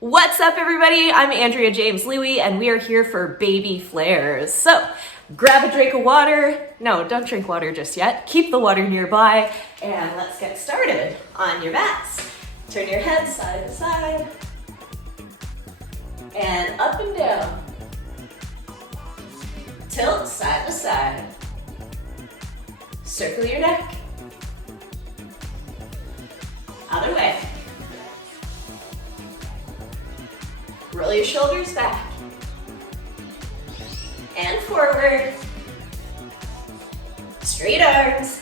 What's up, everybody? I'm Andrea James Louie, and we are here for baby flares. So grab a drink of water. No, don't drink water just yet. Keep the water nearby, and let's get started on your mats. Turn your head side to side, and up and down. Tilt side to side. Circle your neck. Other way. Roll your shoulders back and forward. Straight arms.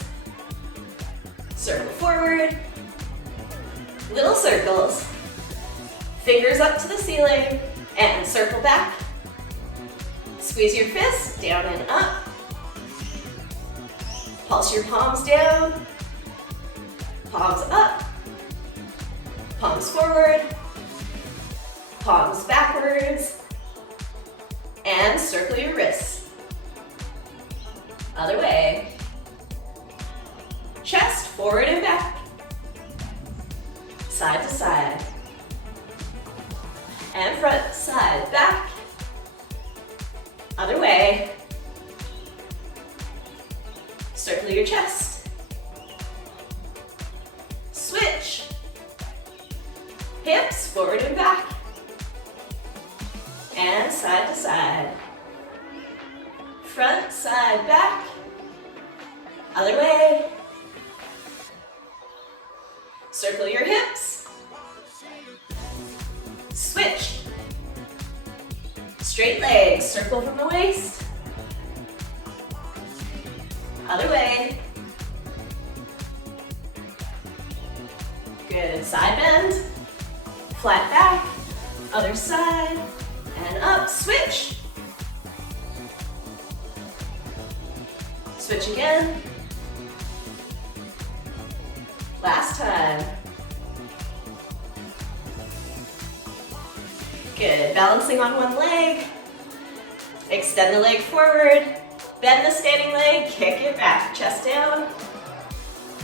Circle forward. Little circles. Fingers up to the ceiling and circle back. Squeeze your fists down and up. Pulse your palms down. Palms up. Palms forward. Palms backwards, and circle your wrists. Other way. Chest forward and back, side to side, and front, side, back. Other way. Circle your chest. Switch. Hips forward and back. And side to side. Front, side, back. Other way. Circle your hips. Switch. Straight legs, circle from the waist. Other way. Good, side bend. Flat back. Other side. And up, switch. Switch again. Last time. Good, balancing on one leg. Extend the leg forward. Bend the standing leg, kick it back, chest down.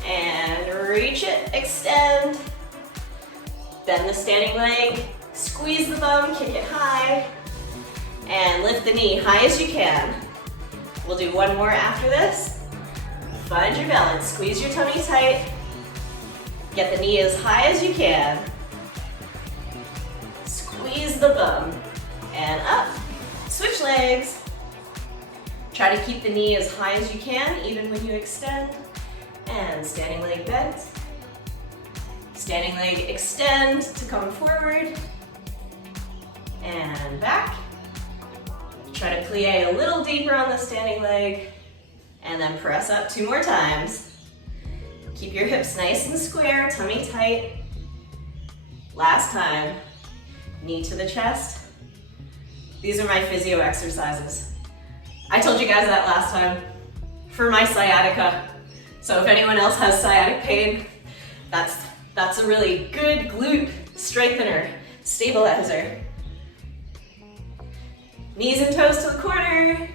And reach it, extend. Bend the standing leg. Squeeze the bum, kick it high, and lift the knee high as you can. We'll do one more after this. Find your balance, squeeze your tummy tight. Get the knee as high as you can. Squeeze the bum, and up. Switch legs. Try to keep the knee as high as you can, even when you extend. And standing leg bent. Standing leg extend to come forward. And back. Try to plie a little deeper on the standing leg, and then press up 2 more times. Keep your hips nice and square, tummy tight. Last time, knee to the chest. These are my physio exercises. I told you guys that last time for my sciatica. So if anyone else has sciatic pain, that's a really good glute strengthener, stabilizer. Knees and toes to the corner,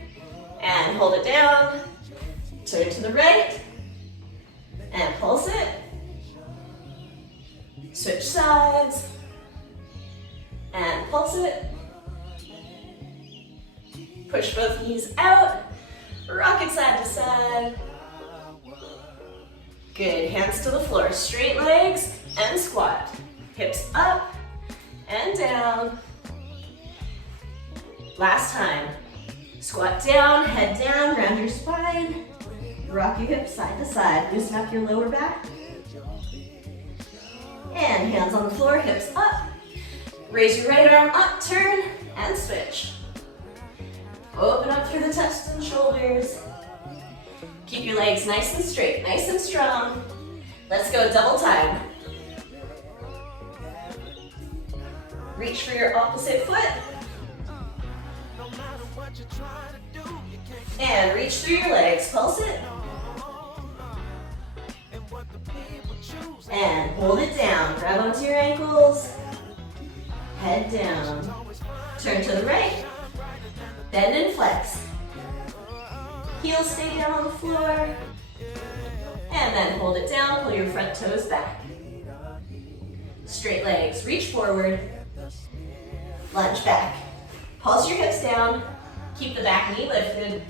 and hold it down. Turn to the right, and pulse it. Switch sides, and pulse it. Push both knees out, rock it side to side. Good, hands to the floor, straight legs, and squat. Hips up and down. Last time. Squat down, head down, round your spine. Rock your hips side to side. Loosen up your lower back. And hands on the floor, hips up. Raise your right arm up, turn, and switch. Open up through the chest and shoulders. Keep your legs nice and straight, nice and strong. Let's go double time. Reach for your opposite foot. And reach through your legs, pulse it. And hold it down, grab onto your ankles. Head down. Turn to the right. Bend and flex. Heels stay down on the floor. And then hold it down, pull your front toes back. Straight legs, reach forward. Lunge back. Pulse your hips down. Keep the back knee lifted.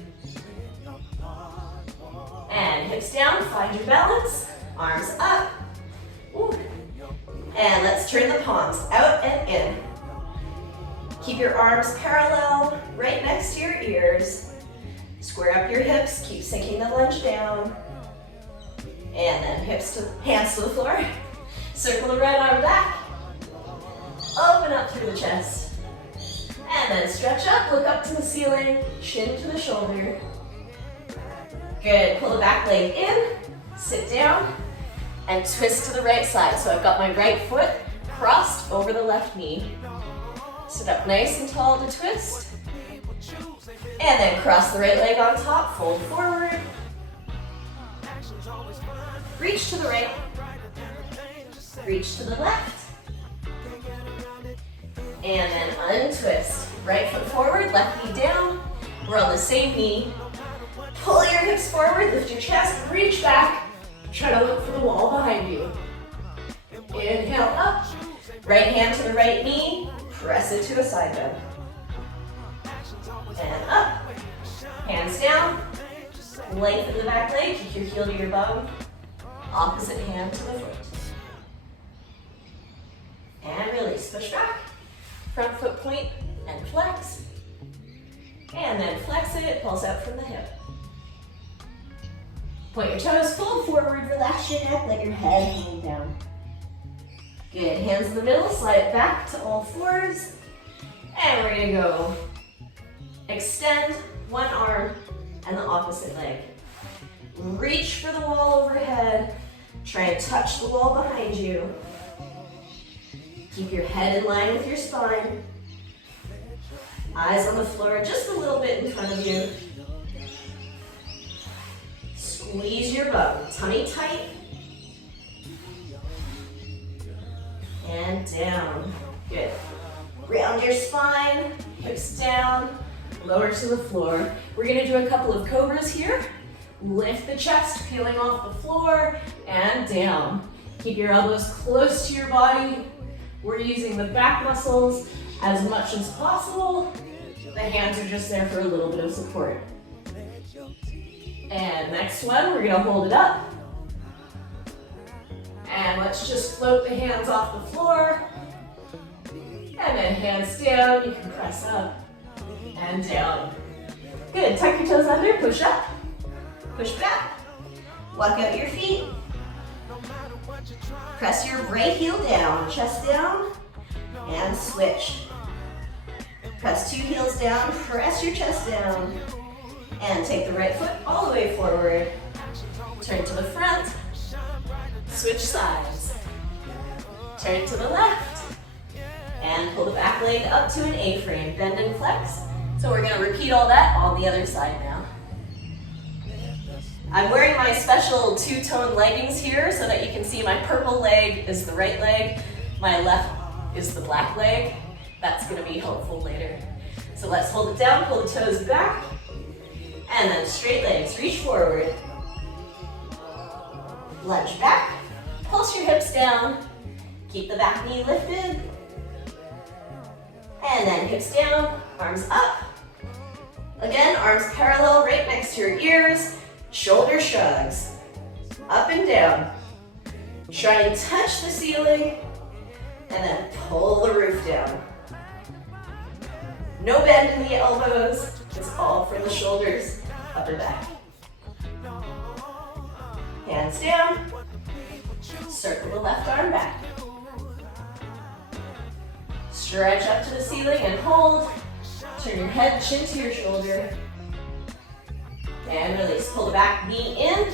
And hips down, find your balance. Arms up. Ooh. And let's turn the palms out and in. Keep your arms parallel, right next to your ears. Square up your hips, keep sinking the lunge down. And then hands to the floor. Circle the right arm back. Open up through the chest. And then stretch up, look up to the ceiling, chin to the shoulder. Good, pull the back leg in, sit down, and twist to the right side. So I've got my right foot crossed over the left knee. Sit up nice and tall to twist. And then cross the right leg on top, fold forward. Reach to the right. Reach to the left. And then untwist. Right foot forward, left knee down. We're on the same knee. Pull your hips forward, lift your chest, reach back. Try to look for the wall behind you. Inhale up. Right hand to the right knee. Press it to a side bend. And up. Hands down. Lengthen the back leg. Kick your heel to your bum. Opposite hand to the foot. And release. Push back. Front foot point and flex. And then flex it. Pulse out from the hip. Point your toes, fold forward, relax your neck, let your head hang down. Good, hands in the middle, slide it back to all fours. And ready to go. Extend one arm and the opposite leg. Reach for the wall overhead. Try and touch the wall behind you. Keep your head in line with your spine. Eyes on the floor, just a little bit in front of you. Squeeze your bum, tummy tight. And down. Good. Round your spine, hips down, lower to the floor. We're gonna do a couple of cobras here. Lift the chest, peeling off the floor, and down. Keep your elbows close to your body. We're using the back muscles as much as possible. The hands are just there for a little bit of support. And next one, we're gonna hold it up. And let's just float the hands off the floor. And then hands down, you can press up and down. Good, tuck your toes under, push up, push back. Walk out your feet. Press your right heel down, chest down, and switch. Press two heels down, press your chest down. And take the right foot all the way forward. Turn to the front. Switch sides. Turn to the left. And pull the back leg up to an A-frame. Bend and flex. So we're going to repeat all that on the other side now. I'm wearing my special two-tone leggings here so that you can see my purple leg is the right leg. My left is the black leg. That's going to be helpful later. So let's hold it down, pull the toes back. And then straight legs, reach forward. Lunge back, pulse your hips down. Keep the back knee lifted. And then hips down, arms up. Again, arms parallel right next to your ears. Shoulder shrugs, up and down. Try and touch the ceiling. And then pull the roof down. No bend in the elbows. It's all from the shoulders, up and back. Hands down. Circle the left arm back. Stretch up to the ceiling and hold. Turn your head, chin to your shoulder. And release. Pull the back knee in.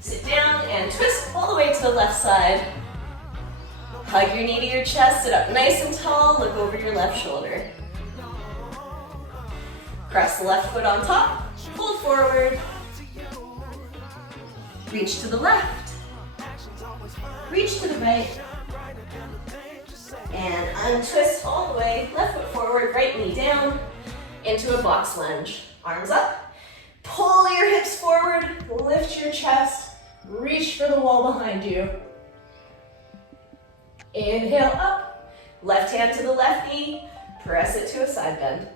Sit down and twist all the way to the left side. Hug your knee to your chest. Sit up nice and tall. Look over your left shoulder. Press the left foot on top, fold forward, reach to the left, reach to the right, and untwist all the way, left foot forward, right knee down, into a box lunge. Arms up, pull your hips forward, lift your chest, reach for the wall behind you. Inhale up, left hand to the left knee, Press it to a side bend.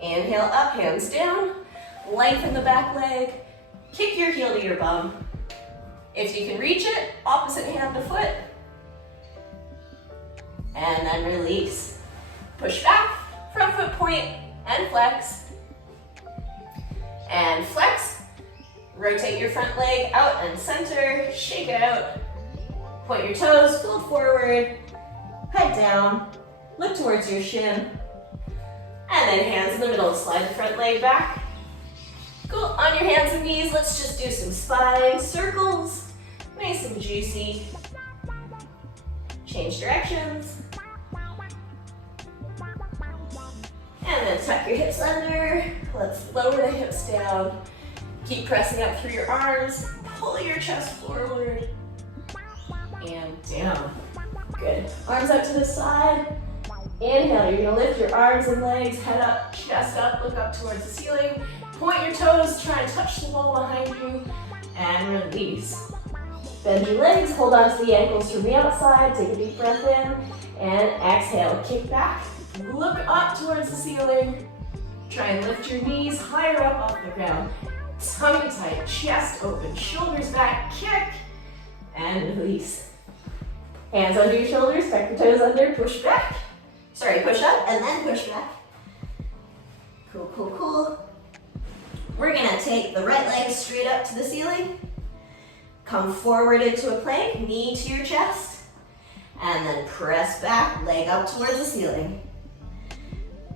Inhale up, hands down. Lengthen the back leg. Kick your heel to your bum. If you can reach it, opposite hand to foot. And then release. Push back, front foot point, and flex. And flex. Rotate your front leg out and center. Shake it out. Point your toes, fold forward. Head down. Look towards your shin. And then hands in the middle. Slide the front leg back. Cool. On your hands and knees, let's just do some spine circles. Nice and juicy. Change directions. And then tuck your hips under. Let's lower the hips down. Keep pressing up through your arms. Pull your chest forward. And down. Good. Arms out to the side. Inhale, you're gonna lift your arms and legs, head up, chest up, look up towards the ceiling. Point your toes, try and touch the wall behind you. And release. Bend your legs, hold on to the ankles from the outside. Take a deep breath in. And exhale, kick back. Look up towards the ceiling. Try and lift your knees higher up off the ground. Tummy tight, chest open, shoulders back, kick. And release. Hands under your shoulders, tuck your toes under, push back. Sorry, push up and then push back. Cool, cool, cool. We're gonna take the right leg straight up to the ceiling. Come forward into a plank, knee to your chest. And then press back, leg up towards the ceiling.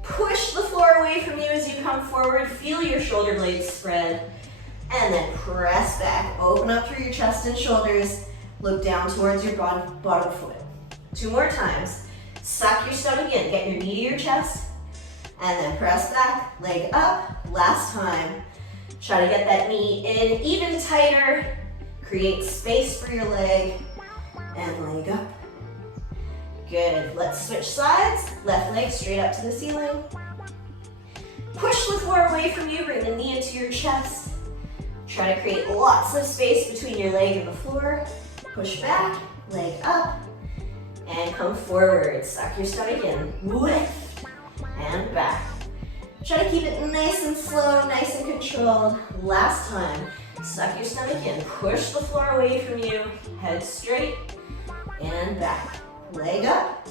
Push the floor away from you as you come forward. Feel your shoulder blades spread. And then press back, open up through your chest and shoulders. Look down towards your bottom foot. 2 more times. Suck your stomach in, get your knee to your chest, and then press back, leg up. Last time. Try to get that knee in even tighter. Create space for your leg, and leg up. Good, let's switch sides. Left leg straight up to the ceiling. Push the floor away from you, bring the knee into your chest. Try to create lots of space between your leg and the floor. Push back, leg up. And come forward, suck your stomach in, lift, and back. Try to keep it nice and slow, nice and controlled. Last time, suck your stomach in, push the floor away from you, head straight, and back. Leg up,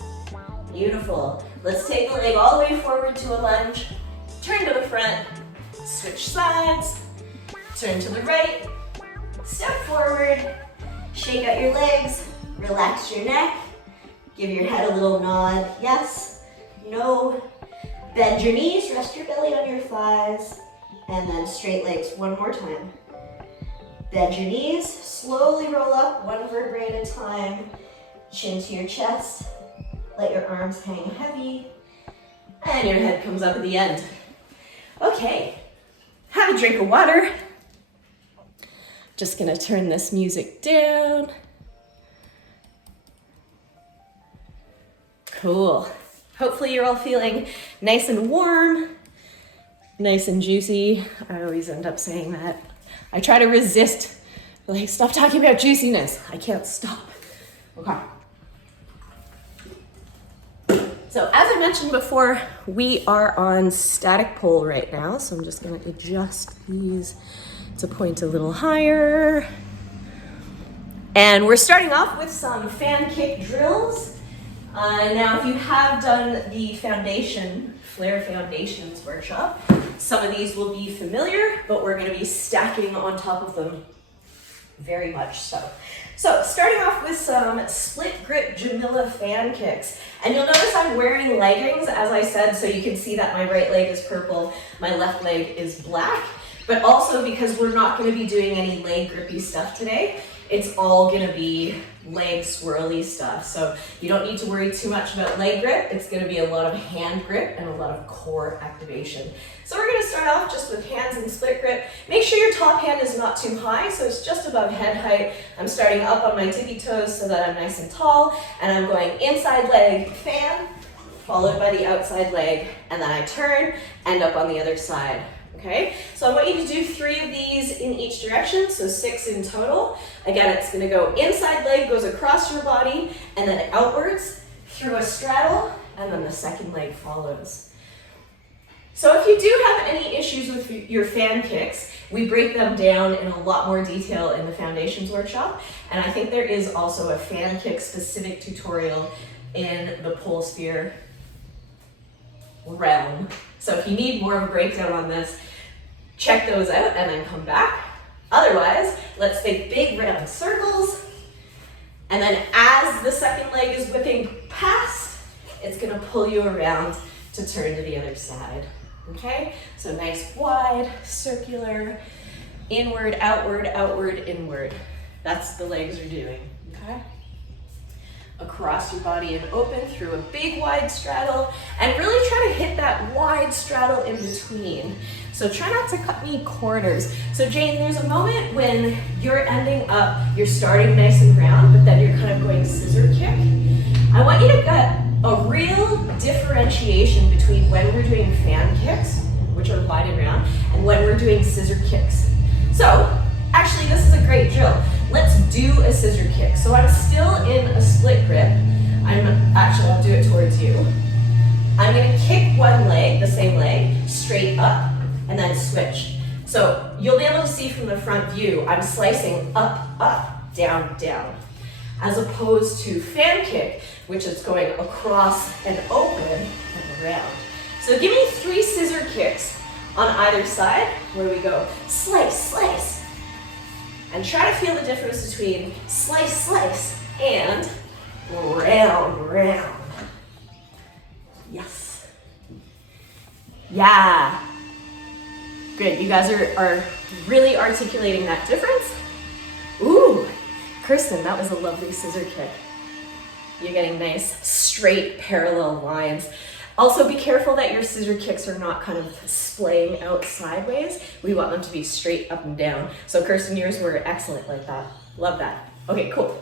beautiful. Let's take the leg all the way forward to a lunge, turn to the front, switch sides, turn to the right, step forward, shake out your legs, relax your neck. Give your head a little nod, yes, no. Bend your knees, rest your belly on your thighs, and then straight legs 1 more time. Bend your knees, slowly roll up 1 vertebrae at a time. Chin to your chest, let your arms hang heavy, and your head comes up at the end. Okay, have a drink of water. Just gonna turn this music down. Cool. Hopefully you're all feeling nice and warm, nice and juicy. I always end up saying that. I try to resist, like, stop talking about juiciness. I can't stop. Okay. So as I mentioned before, we are on static pole right now. So I'm just gonna adjust these to point a little higher. And we're starting off with some fan kick drills. Now, if you have done the Flare Foundations workshop, some of these will be familiar, but we're gonna be stacking on top of them very much so. So, starting off with some split grip Jamila fan kicks. And you'll notice I'm wearing leggings, as I said, so you can see that my right leg is purple, my left leg is black, but also because we're not gonna be doing any leg grippy stuff today, it's all gonna be leg swirly stuff. So you don't need to worry too much about leg grip. It's gonna be a lot of hand grip and a lot of core activation. So we're gonna start off just with hands and split grip. Make sure your top hand is not too high, so it's just above head height. I'm starting up on my tippy toes so that I'm nice and tall, and I'm going inside leg fan, followed by the outside leg, and then I turn, end up on the other side. Okay, so I want you to do 3 of these in each direction, so 6 in total. Again, it's gonna go inside leg, goes across your body, and then outwards through a straddle, and then the second leg follows. So if you do have any issues with your fan kicks, we break them down in a lot more detail in the foundations workshop. And I think there is also a fan kick specific tutorial in the pole sphere realm. So if you need more of a breakdown on this, check those out and then come back. Otherwise, let's think big round circles. And then as the second leg is whipping past, it's gonna pull you around to turn to the other side. Okay, so nice wide, circular, inward, outward, outward, inward. That's the legs are doing, okay? Across your body and open through a big wide straddle, and really try to hit that wide straddle in between. So try not to cut any corners. So Jane, there's a moment when you're ending up, you're starting nice and round, but then you're kind of going scissor kick. I want you to get a real differentiation between when we're doing fan kicks, which are wide and round, and when we're doing scissor kicks. So, actually this is a great drill. Let's do a scissor kick. So I'm still in a split grip. I'll do it towards you. I'm gonna kick one leg, the same leg, straight up, and then switch. So you'll be able to see from the front view, I'm slicing up, up, down, down. As opposed to fan kick, which is going across and open and around. So give me 3 scissor kicks on either side where we go slice, slice. And try to feel the difference between slice, slice and round, round. Yes. Yeah. Good, you guys are really articulating that difference. Ooh. Kirsten, that was a lovely scissor kick. You're getting nice, straight, parallel lines. Also, be careful that your scissor kicks are not kind of splaying out sideways. We want them to be straight up and down. So Kirsten, yours were excellent like that. Love that. Okay, cool.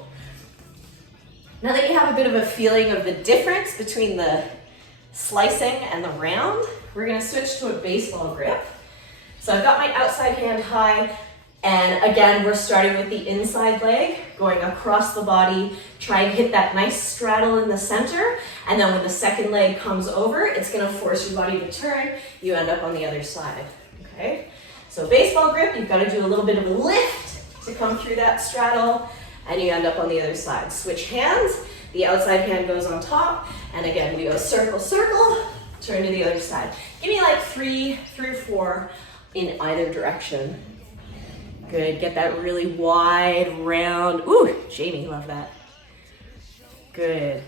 Now that you have a bit of a feeling of the difference between the slicing and the round, we're gonna switch to a baseball grip. So I've got my outside hand high, and again, we're starting with the inside leg, going across the body, try and hit that nice straddle in the center, and then when the second leg comes over, it's gonna force your body to turn, you end up on the other side, okay? So baseball grip, you've gotta do a little bit of a lift to come through that straddle, and you end up on the other side. Switch hands, the outside hand goes on top, and again, we go circle, circle, turn to the other side. Give me like 3 or 4 in either direction. Good, get that really wide, round. Ooh, Jamie, love that. Good.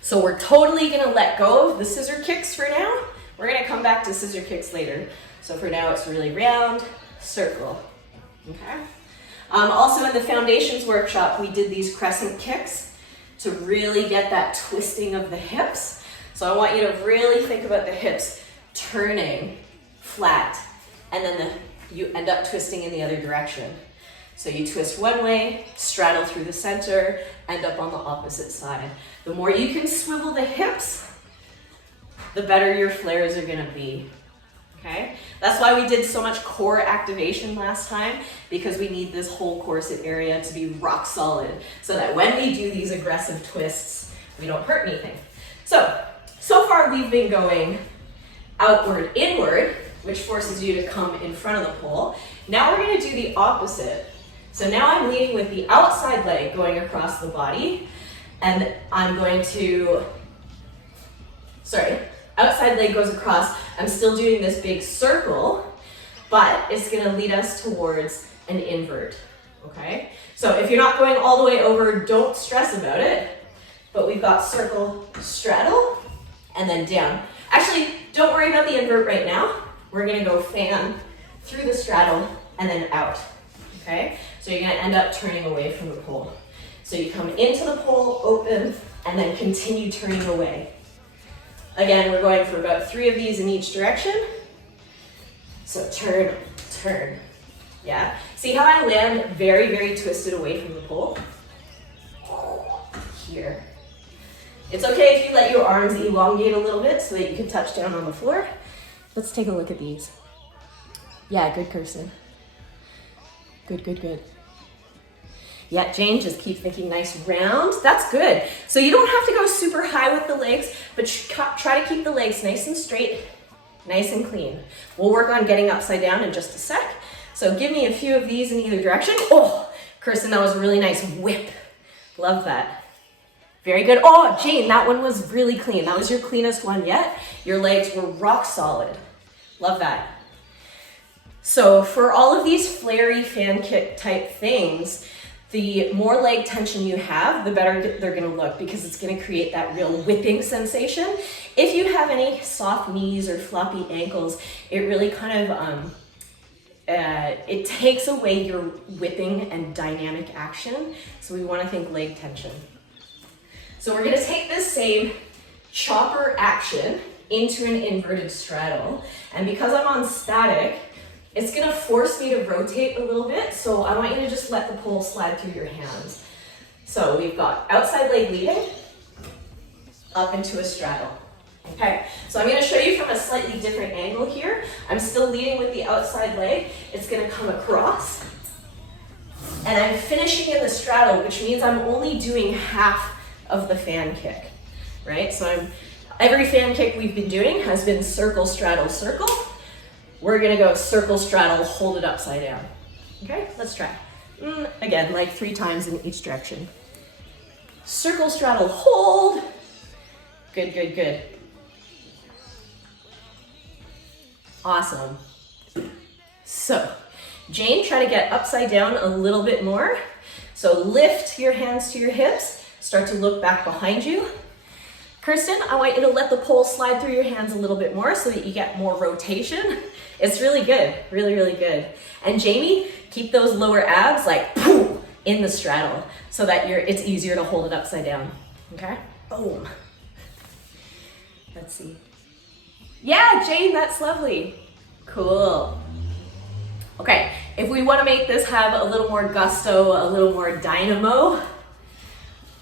So we're totally gonna let go of the scissor kicks for now. We're gonna come back to scissor kicks later. So for now, it's really round, circle, okay? Also in the foundations workshop, we did these crescent kicks to really get that twisting of the hips. So I want you to really think about the hips turning flat, and then you end up twisting in the other direction. So you twist one way, straddle through the center, end up on the opposite side. The more you can swivel the hips, the better your flares are gonna be, okay? That's why we did so much core activation last time, because we need this whole corset area to be rock solid, so that when we do these aggressive twists, we don't hurt anything. So far we've been going outward, inward, which forces you to come in front of the pole. Now we're gonna do the opposite. So now I'm leading with the outside leg going across the body, and I'm going to, outside leg goes across. I'm still doing this big circle, but it's gonna lead us towards an invert, okay? So if you're not going all the way over, don't stress about it, but we've got circle, straddle, and then down. Actually, don't worry about the invert right now. We're gonna go fan through the straddle and then out, okay? So you're gonna end up turning away from the pole. So you come into the pole, open, and then continue turning away. Again, we're going for about 3 of these in each direction. So turn, turn, yeah? See how I land very, very twisted away from the pole? Here. It's okay if you let your arms elongate a little bit so that you can touch down on the floor. Let's take a look at these. Yeah, good, Kirsten. Good, good, good. Yeah, Jane, just keep thinking nice round. That's good. So you don't have to go super high with the legs, but try to keep the legs nice and straight, nice and clean. We'll work on getting upside down in just a sec. So give me a few of these in either direction. Oh, Kirsten, that was a really nice whip. Love that. Very good. Oh, Jane, that one was really clean. That was your cleanest one yet. Your legs were rock solid. Love that. So for all of these flary fan kick type things, the more leg tension you have, the better they're gonna look, because it's gonna create that real whipping sensation. If you have any soft knees or floppy ankles, it really kind of, it takes away your whipping and dynamic action. So we wanna think leg tension. So we're gonna take this same chopper action into an inverted straddle. And because I'm on static, it's gonna force me to rotate a little bit. So I want you to just let the pole slide through your hands. So we've got outside leg leading, up into a straddle. Okay, so I'm gonna show you from a slightly different angle here. I'm still leading with the outside leg. It's gonna come across. And I'm finishing in the straddle, which means I'm only doing half of the fan kick, right? So every fan kick we've been doing has been circle, straddle, circle. We're gonna go circle, straddle, hold it upside down. Okay, let's try. Again, like 3 times in each direction. Circle, straddle, hold. Good, good, good. Awesome. So, Jane, try to get upside down a little bit more. So lift your hands to your hips, start to look back behind you. Kirsten, I want you to let the pole slide through your hands a little bit more so that you get more rotation. It's really good, really, really good. And Jamie, keep those lower abs like poof, in the straddle so that it's easier to hold it upside down, okay? Boom. Let's see. Yeah, Jane, that's lovely. Cool. Okay, if we want to make this have a little more gusto, a little more dynamo,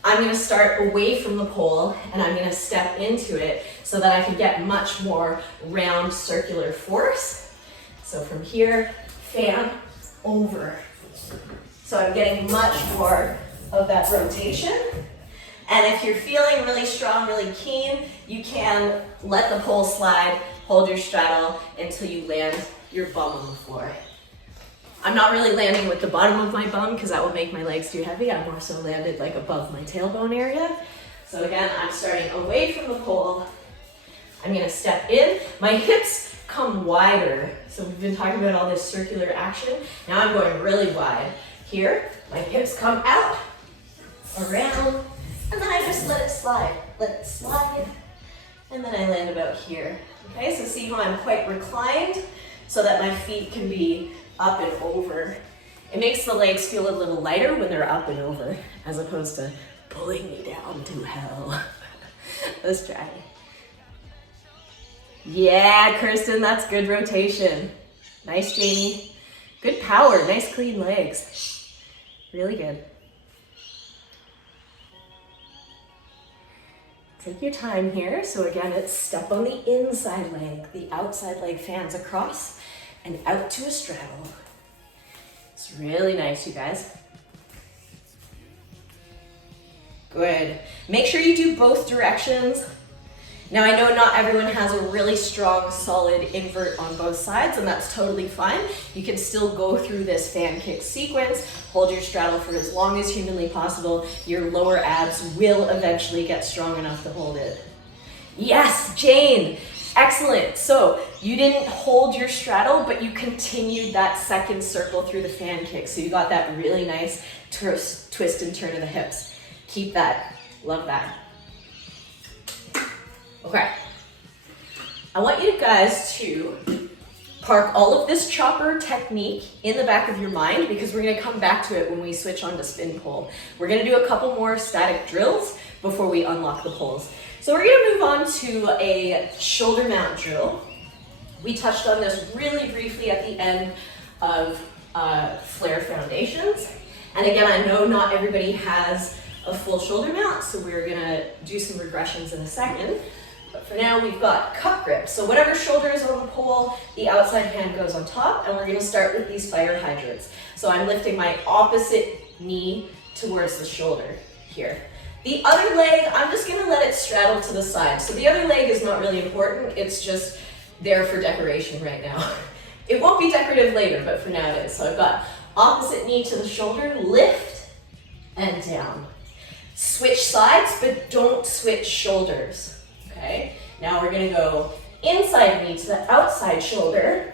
I'm gonna start away from the pole and I'm gonna step into it so that I can get much more round circular force. So from here, fan, over. So I'm getting much more of that rotation. And if you're feeling really strong, really keen, you can let the pole slide, hold your straddle until you land your bum on the floor. I'm not really landing with the bottom of my bum because that will make my legs too heavy. I'm more so landed like above my tailbone area. So again, I'm starting away from the pole. I'm gonna step in. My hips come wider. So we've been talking about all this circular action. Now I'm going really wide. Here, my hips come out, around, and then I just let it slide. Let it slide, and then I land about here. Okay, so see how I'm quite reclined so that my feet can be up and over. It makes the legs feel a little lighter when they're up and over, as opposed to pulling me down to hell. Let's try. Yeah, Kirsten, that's good rotation. Nice, Jamie. Good power, nice clean legs. Really good. Take your time here. So again, it's step on the inside leg, the outside leg fans across and out to a straddle. It's really nice, you guys. Good. Make sure you do both directions. Now I know not everyone has a really strong, solid invert on both sides, and that's totally fine. You can still go through this fan kick sequence, hold your straddle for as long as humanly possible. Your lower abs will eventually get strong enough to hold it. Yes, Jane, excellent. So you didn't hold your straddle, but you continued that second circle through the fan kick. So you got that really nice twist and turn of the hips. Keep that, love that. Okay, I want you guys to park all of this chopper technique in the back of your mind because we're gonna come back to it when we switch on to spin pole. We're gonna do a couple more static drills before we unlock the poles. So we're gonna move on to a shoulder mount drill. We touched on this really briefly at the end of flare foundations. And again, I know not everybody has a full shoulder mount, so we're gonna do some regressions in a second. But for now, we've got cup grip. So whatever shoulder is on the pole, the outside hand goes on top, and we're gonna start with these fire hydrants. So I'm lifting my opposite knee towards the shoulder here. The other leg, I'm just gonna let it straddle to the side. So the other leg is not really important, it's just there for decoration right now. It won't be decorative later, but for now it is. So I've got opposite knee to the shoulder, lift and down. Switch sides, but don't switch shoulders, okay? Now we're gonna go inside knee to the outside shoulder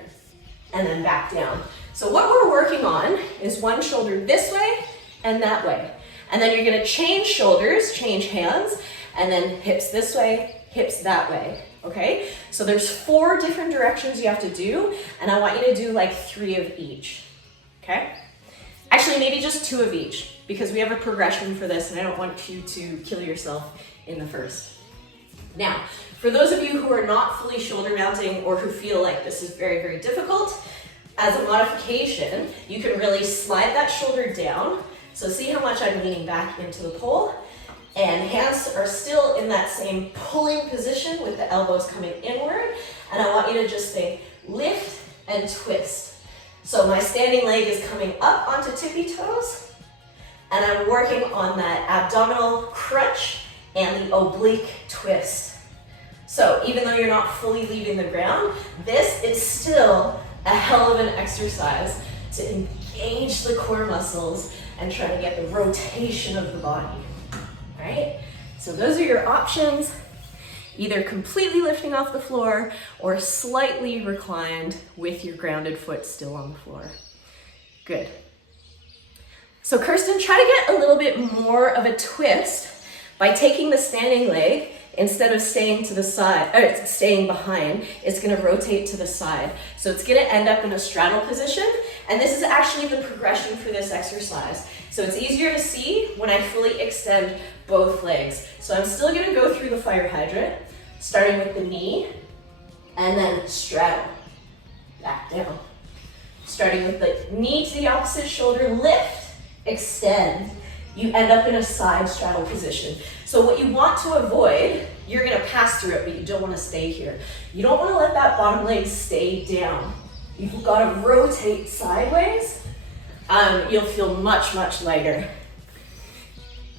and then back down. So what we're working on is one shoulder this way and that way. And then you're gonna change shoulders, change hands, and then hips this way, hips that way, okay? So there's 4 different directions you have to do, and I want you to do like 3 of each, okay? Actually, maybe just 2 of each, because we have a progression for this, and I don't want you to kill yourself in the first. Now, for those of you who are not fully shoulder mounting or who feel like this is very, very difficult, as a modification, you can really slide that shoulder down. So see how much I'm leaning back into the pole, and hands are still in that same pulling position with the elbows coming inward. And I want you to just think lift and twist. So my standing leg is coming up onto tippy toes, and I'm working on that abdominal crunch and the oblique twist. So even though you're not fully leaving the ground, this is still a hell of an exercise to engage the core muscles and try to get the rotation of the body, right? So those are your options, either completely lifting off the floor or slightly reclined with your grounded foot still on the floor. Good. So Kirsten, try to get a little bit more of a twist by taking the standing leg. Instead of staying to the side, or staying behind, it's gonna rotate to the side. So it's gonna end up in a straddle position, and this is actually the progression for this exercise. So it's easier to see when I fully extend both legs. So I'm still gonna go through the fire hydrant, starting with the knee, and then straddle, back down. Starting with the knee to the opposite shoulder, lift, extend. You end up in a side straddle position. So what you want to avoid, you're gonna pass through it, but you don't wanna stay here. You don't wanna let that bottom leg stay down. You've gotta rotate sideways. You'll feel much, much lighter.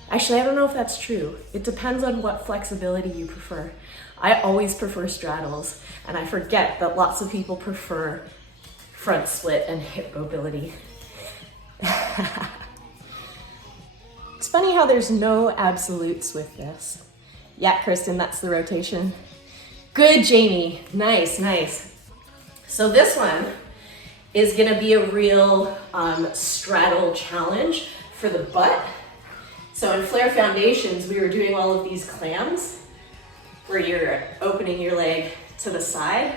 Actually, I don't know if that's true. It depends on what flexibility you prefer. I always prefer straddles, and I forget that lots of people prefer front split and hip mobility. It's funny how there's no absolutes with this. Yeah, Kristen, that's the rotation. Good, Jamie. Nice, nice. So this one is gonna be a real straddle challenge for the butt. So in Flare Foundations, we were doing all of these clams where you're opening your leg to the side.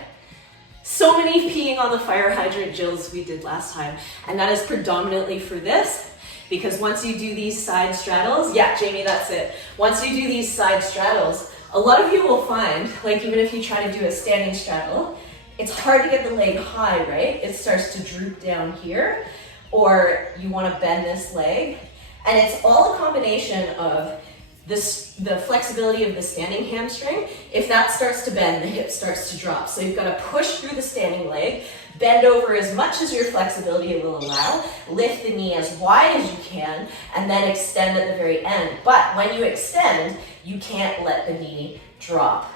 So many peeing on the fire hydrant Jills we did last time, and that is predominantly for this. Because once you do these side straddles, yeah, Jamie, that's it. Once you do these side straddles, a lot of you will find, like even if you try to do a standing straddle, it's hard to get the leg high, right? It starts to droop down here, or you want to bend this leg. And it's all a combination of the flexibility of the standing hamstring. If that starts to bend, the hip starts to drop. So you've got to push through the standing leg, bend over as much as your flexibility will allow, lift the knee as wide as you can, and then extend at the very end. But when you extend, you can't let the knee drop,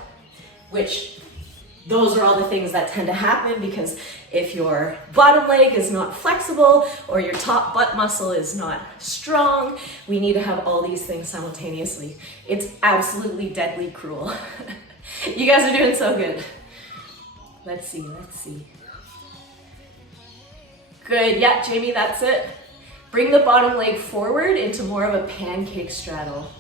which those are all the things that tend to happen because if your bottom leg is not flexible or your top butt muscle is not strong, we need to have all these things simultaneously. It's absolutely deadly cruel. You guys are doing so good. Let's see, let's see. Good, yeah, Jamie, that's it. Bring the bottom leg forward into more of a pancake straddle.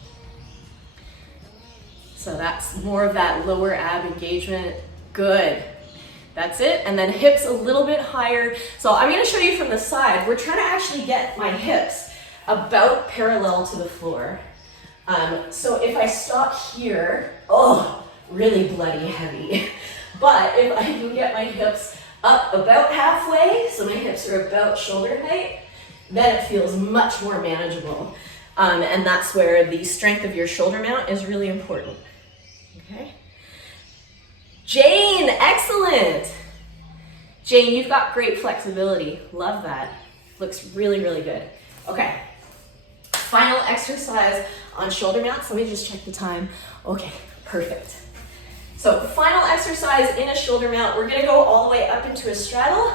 So that's more of that lower ab engagement. Good, that's it. And then hips a little bit higher. So I'm gonna show you from the side. We're trying to actually get my hips about parallel to the floor. So if I stop here, oh, really bloody heavy. But if I can get my hips up about halfway, so my hips are about shoulder height, then it feels much more manageable. And that's where the strength of your shoulder mount is really important, okay? Jane, excellent. Jane, you've got great flexibility. Love that. Looks really, really good. Okay, Final exercise on shoulder mounts. Let me just check the time. Okay, perfect. So final exercise in a shoulder mount, we're gonna go all the way up into a straddle,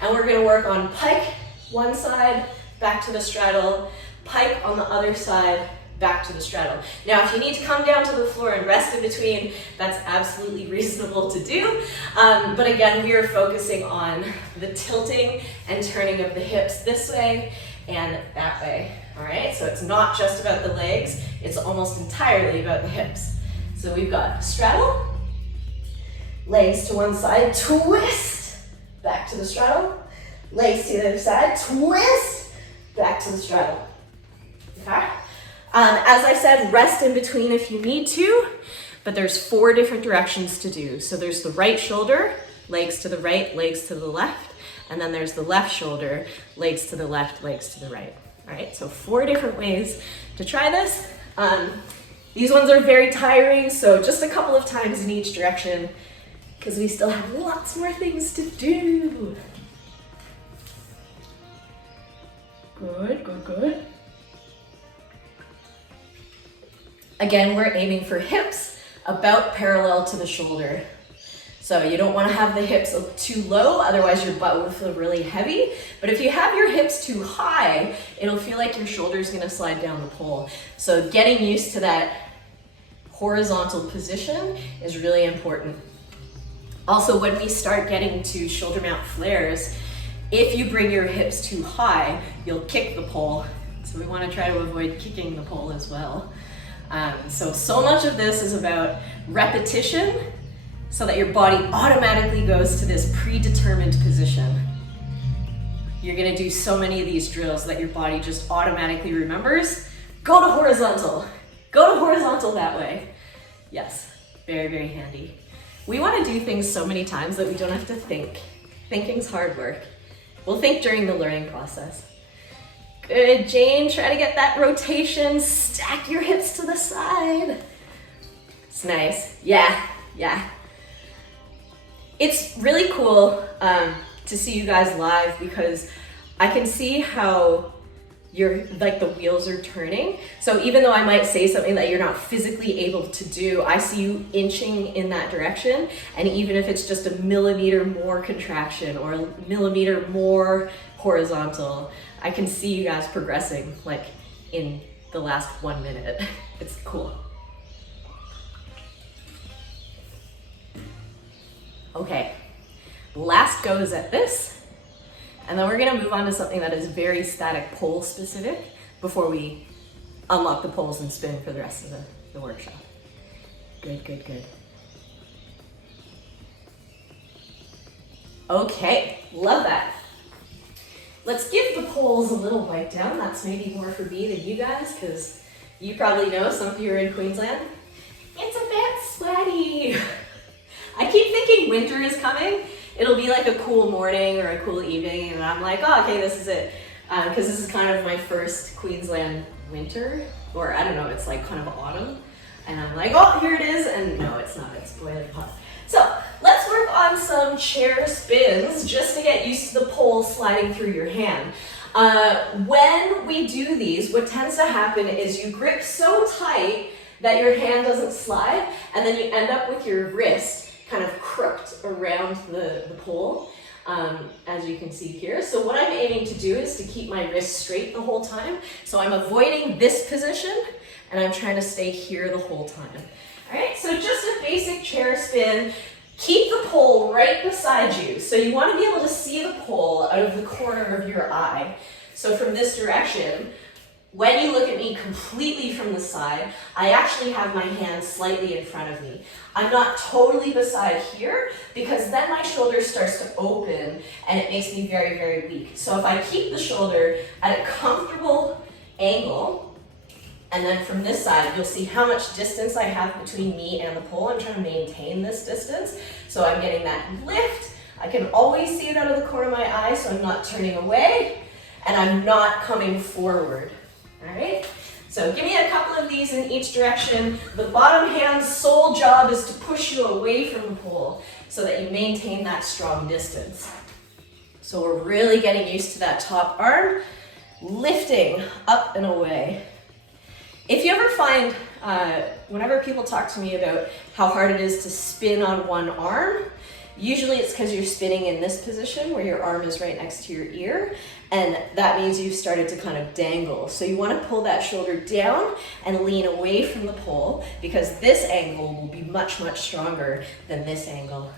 and we're gonna work on pike one side, back to the straddle, pike on the other side, back to the straddle. Now, if you need to come down to the floor and rest in between, that's absolutely reasonable to do. But again, we are focusing on the tilting and turning of the hips this way and that way, all right? So it's not just about the legs, it's almost entirely about the hips. So we've got straddle, legs to one side, twist, back to the straddle, legs to the other side, twist, back to the straddle, okay? As I said, rest in between if you need to, but there's 4 different directions to do. So there's the right shoulder, legs to the right, legs to the left, and then there's the left shoulder, legs to the left, legs to the right. All right, so 4 different ways to try this. These ones are very tiring, so just a couple of times in each direction, because we still have lots more things to do. Good, good, good. Again, we're aiming for hips about parallel to the shoulder. So you don't want to have the hips too low, otherwise your butt will feel really heavy. But if you have your hips too high, it'll feel like your shoulder's going to slide down the pole. So getting used to that horizontal position is really important. Also, when we start getting to shoulder mount flares, if you bring your hips too high, you'll kick the pole. So we want to try to avoid kicking the pole as well. So much of this is about repetition so that your body automatically goes to this predetermined position. You're gonna do so many of these drills that your body just automatically remembers. Go to horizontal that way. Yes, very, very handy. We wanna do things so many times that we don't have to think. Thinking's hard work. We'll think during the learning process. Good, Jane, try to get that rotation. Stack your hips to the side. It's nice, yeah. It's really cool to see you guys live because I can see how the wheels are turning. So even though I might say something that you're not physically able to do, I see you inching in that direction. And even if it's just a millimeter more contraction or a millimeter more horizontal, I can see you guys progressing like in the last 1 minute. It's cool. Okay, last go is at this, and then we're gonna move on to something that is very static pole specific before we unlock the poles and spin for the rest of the workshop. Good. Okay, love that. Let's give the poles a little wipe down. That's maybe more for me than you guys, because you probably know, some of you are in Queensland, it's a bit sweaty. I keep thinking winter is coming. It'll be like a cool morning or a cool evening, and I'm like, oh, okay, this is it. Because this is kind of my first Queensland winter, or I don't know, it's like kind of autumn. And I'm like, oh, here it is, and no, it's not, it's boiling hot. So let's work on some chair spins just to get used to the pole sliding through your hand. When we do these, what tends to happen is you grip so tight that your hand doesn't slide, and then you end up with your wrist kind of crooked around the pole, as you can see here. So what I'm aiming to do is to keep my wrist straight the whole time. So I'm avoiding this position, and I'm trying to stay here the whole time. All right, so just a basic chair spin. Keep the pole right beside you. So you want to be able to see the pole out of the corner of your eye. So from this direction, when you look at me completely from the side, I actually have my hand slightly in front of me. I'm not totally beside here because then my shoulder starts to open and it makes me very, very weak. So if I keep the shoulder at a comfortable angle, and then from this side, you'll see how much distance I have between me and the pole. I'm trying to maintain this distance. So I'm getting that lift. I can always see it out of the corner of my eye, so I'm not turning away, and I'm not coming forward. All right? So give me a couple of these in each direction. The bottom hand's sole job is to push you away from the pole so that you maintain that strong distance. So we're really getting used to that top arm, lifting up and away. find, whenever people talk to me about how hard it is to spin on one arm, usually it's because you're spinning in this position where your arm is right next to your ear, and that means you've started to kind of dangle. So you want to pull that shoulder down and lean away from the pole, because this angle will be much, much stronger than this angle.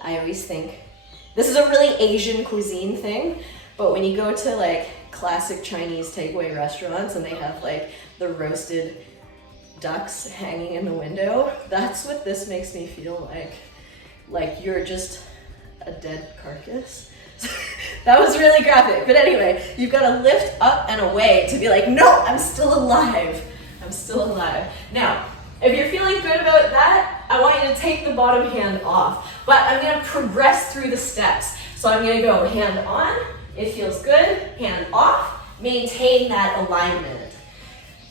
I always think, this is a really Asian cuisine thing, but when you go to like classic Chinese takeaway restaurants and they have like the roasted ducks hanging in the window, that's what this makes me feel like. Like you're just a dead carcass. That was really graphic, but anyway, you've got to lift up and away to be like, no, I'm still alive. I'm still alive. Now, if you're feeling good about that, I want you to take the bottom hand off, but I'm going to progress through the steps. So I'm going to go hand on, it feels good, hand off, maintain that alignment.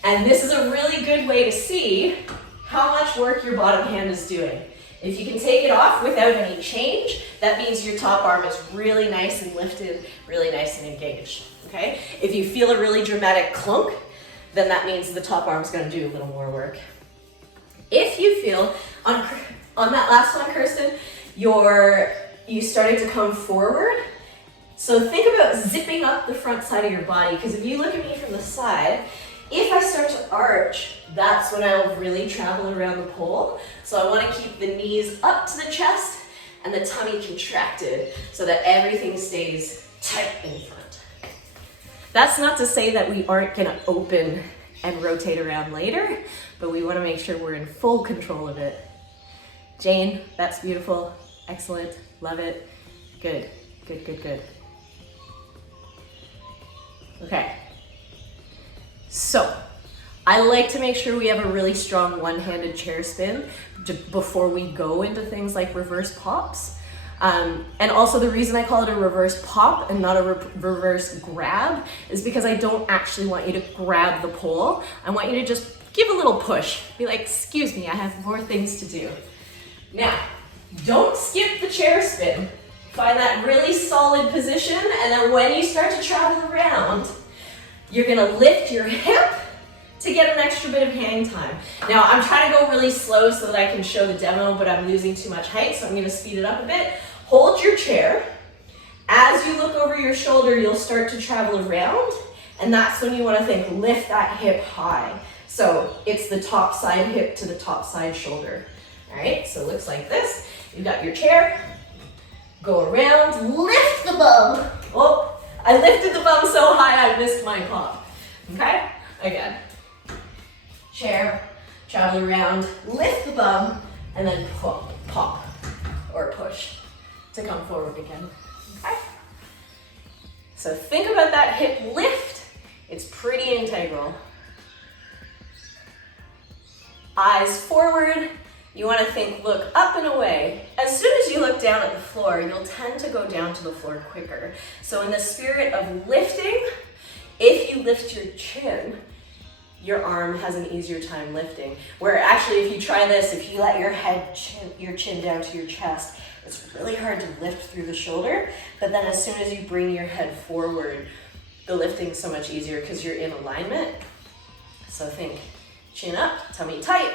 And this is a really good way to see how much work your bottom hand is doing. If you can take it off without any change, that means your top arm is really nice and lifted, really nice and engaged, okay? If you feel a really dramatic clunk, then that means the top arm's gonna do a little more work. If you feel, on that last one, Kirsten, you started to come forward, so think about zipping up the front side of your body, because if you look at me from the side, if I start to arch, that's when I'll really travel around the pole. So I want to keep the knees up to the chest and the tummy contracted so that everything stays tight in front. That's not to say that we aren't going to open and rotate around later, but we want to make sure we're in full control of it. Jane, that's beautiful. Excellent. Love it. Good, good, good, good. Okay. So, I like to make sure we have a really strong one-handed chair spin before we go into things like reverse pops. And also the reason I call it a reverse pop and not a reverse grab is because I don't actually want you to grab the pole. I want you to just give a little push. Be like, excuse me, I have more things to do. Now, don't skip the chair spin. Find that really solid position, and then when you start to travel around, you're gonna lift your hip to get an extra bit of hang time. Now, I'm trying to go really slow so that I can show the demo, but I'm losing too much height, so I'm gonna speed it up a bit. Hold your chair. As you look over your shoulder, you'll start to travel around, and that's when you wanna think, lift that hip high. So it's the top side hip to the top side shoulder. All right, so it looks like this. You've got your chair, go around, lift the bum. Oh, I lifted the bum so high I missed my pop. Okay, again. Chair, travel around, lift the bum, and then pop or push to come forward again. Okay? So think about that hip lift. It's pretty integral. Eyes forward. You want to think, look up and away. As soon as you look down at the floor, you'll tend to go down to the floor quicker. So in the spirit of lifting, if you lift your chin, your arm has an easier time lifting. Where actually, if you try this, if you let your chin down to your chest, it's really hard to lift through the shoulder. But then as soon as you bring your head forward, the lifting's so much easier because you're in alignment. So think chin up, tummy tight.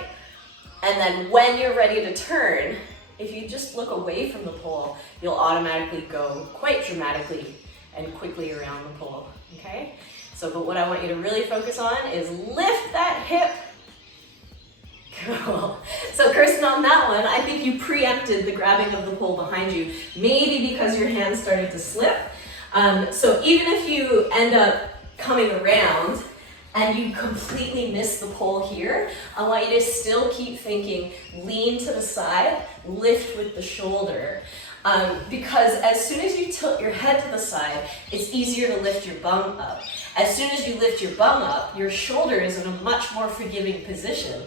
And then when you're ready to turn, if you just look away from the pole, you'll automatically go quite dramatically and quickly around the pole, okay? So, but what I want you to really focus on is lift that hip. Cool. So Kirsten, on that one, I think you preempted the grabbing of the pole behind you, maybe because your hand started to slip. So even if you end up coming around and you completely miss the pole here, I want you to still keep thinking, lean to the side, lift with the shoulder. Because as soon as you tilt your head to the side, it's easier to lift your bum up. As soon as you lift your bum up, your shoulder is in a much more forgiving position.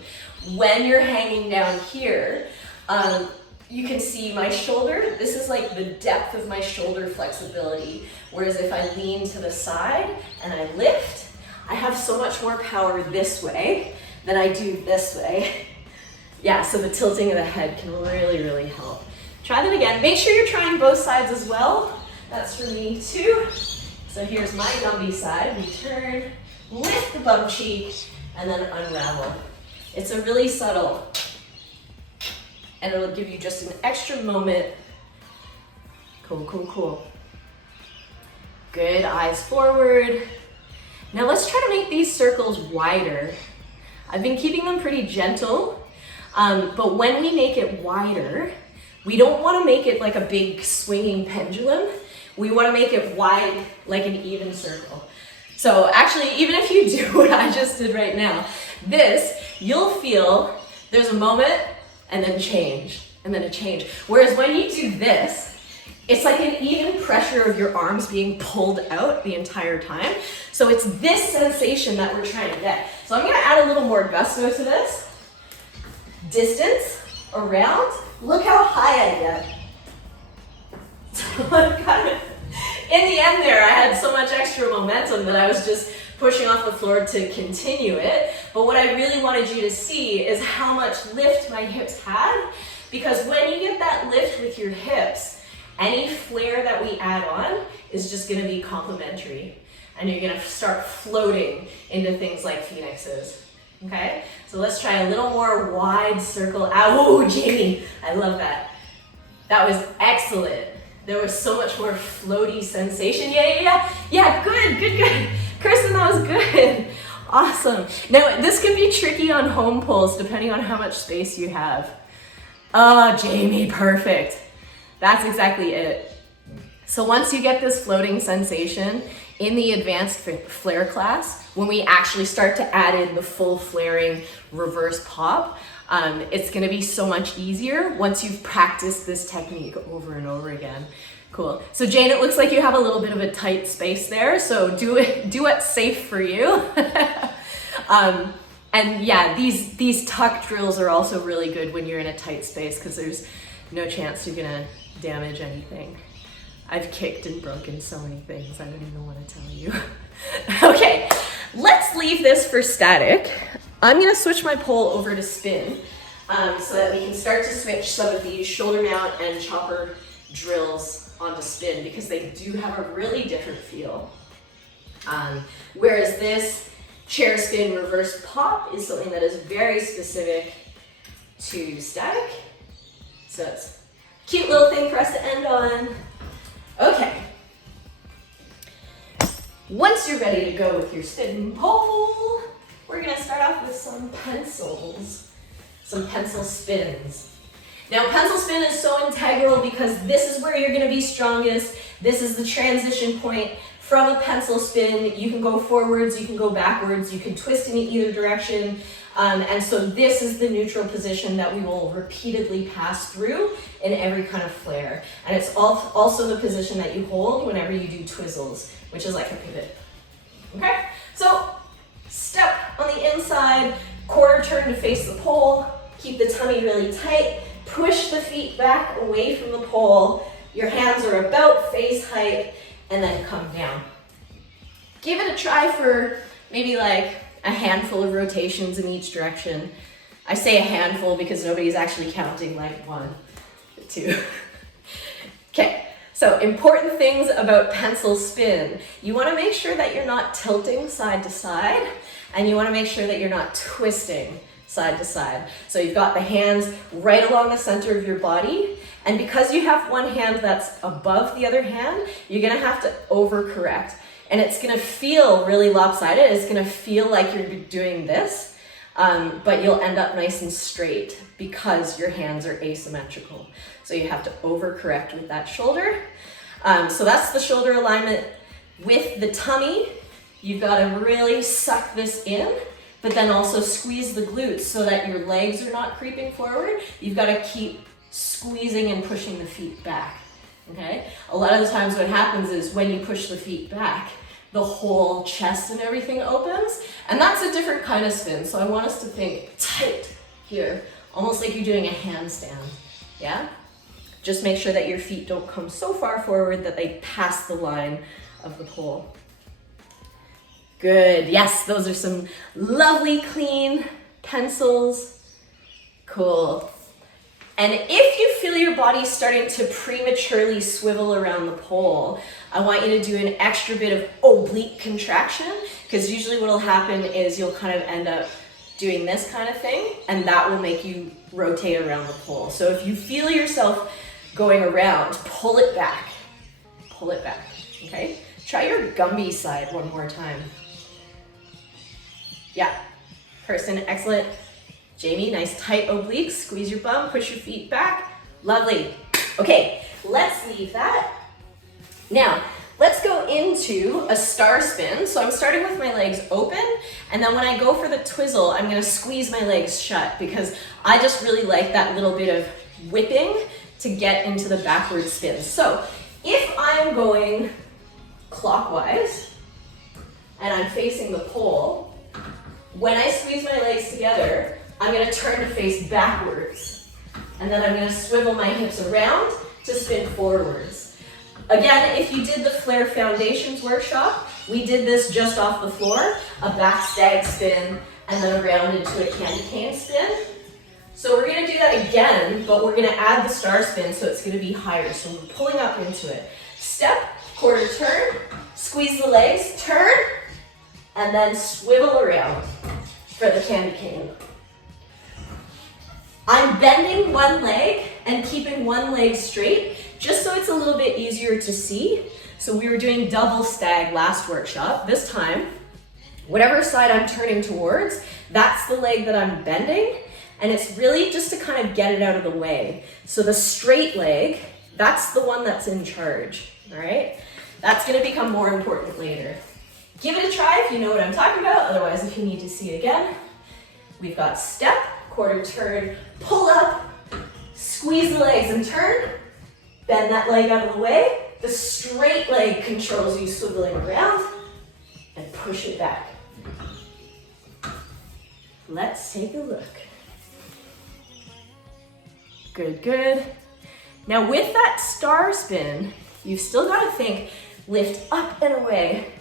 When you're hanging down here, you can see my shoulder. This is like the depth of my shoulder flexibility. Whereas if I lean to the side and I lift, I have so much more power this way than I do this way. Yeah, so the tilting of the head can really, really help. Try that again. Make sure you're trying both sides as well. That's for me too. So here's my Gumby side. We turn, lift the bum cheek, and then unravel. It's a really subtle, and it'll give you just an extra moment. Cool, cool, cool. Good, eyes forward. Now let's try to make these circles wider. I've been keeping them pretty gentle, but when we make it wider, we don't want to make it like a big swinging pendulum. We want to make it wide like an even circle. So actually, even if you do what I just did right now, you'll feel there's a moment and then change, and then a change. Whereas when you do this, it's like an even pressure of your arms being pulled out the entire time. So it's this sensation that we're trying to get. So I'm gonna add a little more gusto to this. Distance, around, look how high I get. In the end there, I had so much extra momentum that I was just pushing off the floor to continue it. But what I really wanted you to see is how much lift my hips had, because when you get that lift with your hips, any flare that we add on is just gonna be complementary, and you're gonna start floating into things like phoenixes, okay? So let's try a little more wide circle. Oh, Jamie, I love that. That was excellent. There was so much more floaty sensation. Yeah, good. Kristen, that was good. Awesome. Now, this can be tricky on home pulls depending on how much space you have. Oh, Jamie, perfect. That's exactly it. So once you get this floating sensation in the advanced flare class, when we actually start to add in the full flaring reverse pop, it's gonna be so much easier once you've practiced this technique over and over again. Cool. So Jane, it looks like you have a little bit of a tight space there, so do what's safe for you. And yeah, these tuck drills are also really good when you're in a tight space, because there's no chance you're gonna damage anything. I've kicked and broken so many things, I don't even want to tell you. Okay, let's leave this for static. I'm gonna switch my pole over to spin so that we can start to switch some of these shoulder mount and chopper drills onto spin, because they do have a really different feel. Whereas this chair spin reverse pop is something that is very specific to static. So it's a cute little thing for us to end on. Okay. Once you're ready to go with your spin pole, we're gonna start off with some pencils, some pencil spins. Now, pencil spin is so integral because this is where you're gonna be strongest. This is the transition point from a pencil spin. You can go forwards, you can go backwards, you can twist in either direction. And so this is the neutral position that we will repeatedly pass through in every kind of flare. And it's also the position that you hold whenever you do twizzles, which is like a pivot. Okay, so step on the inside, quarter turn to face the pole, keep the tummy really tight, push the feet back away from the pole, your hands are about face height, and then come down. Give it a try for maybe like a handful of rotations in each direction. I say a handful because nobody's actually counting like 1, 2. Okay, so important things about pencil spin. You wanna make sure that you're not tilting side to side, and you wanna make sure that you're not twisting side to side. So you've got the hands right along the center of your body, and because you have one hand that's above the other hand, you're gonna have to overcorrect. And it's gonna feel really lopsided. It's gonna feel like you're doing this, but you'll end up nice and straight because your hands are asymmetrical. So you have to overcorrect with that shoulder. So that's the shoulder alignment. With the tummy, you've gotta really suck this in, but then also squeeze the glutes so that your legs are not creeping forward. You've gotta keep squeezing and pushing the feet back. Okay? A lot of the times what happens is when you push the feet back, the whole chest and everything opens, and that's a different kind of spin. So I want us to think tight here, almost like you're doing a handstand, yeah? Just make sure that your feet don't come so far forward that they pass the line of the pole. Good, yes, those are some lovely clean pencils. Cool. And if you feel your body starting to prematurely swivel around the pole, I want you to do an extra bit of oblique contraction, because usually what will happen is you'll kind of end up doing this kind of thing, and that will make you rotate around the pole. So if you feel yourself going around, pull it back, okay? Try your Gumby side one more time. Yeah, Kirsten, excellent. Jamie, nice tight obliques, squeeze your bum, push your feet back. Lovely. Okay, let's leave that. Now, let's go into a star spin. So I'm starting with my legs open, and then when I go for the twizzle, I'm gonna squeeze my legs shut because I just really like that little bit of whipping to get into the backward spin. So if I'm going clockwise and I'm facing the pole, when I squeeze my legs together, I'm gonna turn to face backwards, and then I'm gonna swivel my hips around to spin forwards. Again, if you did the Flare Foundations workshop, we did this just off the floor, a back stag spin, and then around into a candy cane spin. So we're gonna do that again, but we're gonna add the star spin, so it's gonna be higher. So we're pulling up into it. Step, quarter turn, squeeze the legs, turn, and then swivel around for the candy cane. I'm bending one leg and keeping one leg straight, just so it's a little bit easier to see. So we were doing double stag last workshop. This time, whatever side I'm turning towards, that's the leg that I'm bending, and it's really just to kind of get it out of the way. So the straight leg, that's the one that's in charge, all right? That's gonna become more important later. Give it a try if you know what I'm talking about, otherwise if you need to see it again. We've got step, quarter turn, pull up, squeeze the legs and turn, bend that leg out of the way. The straight leg controls you swiveling around, and push it back. Let's take a look. Good, good. Now with that star spin, you've still got to think, lift up and away.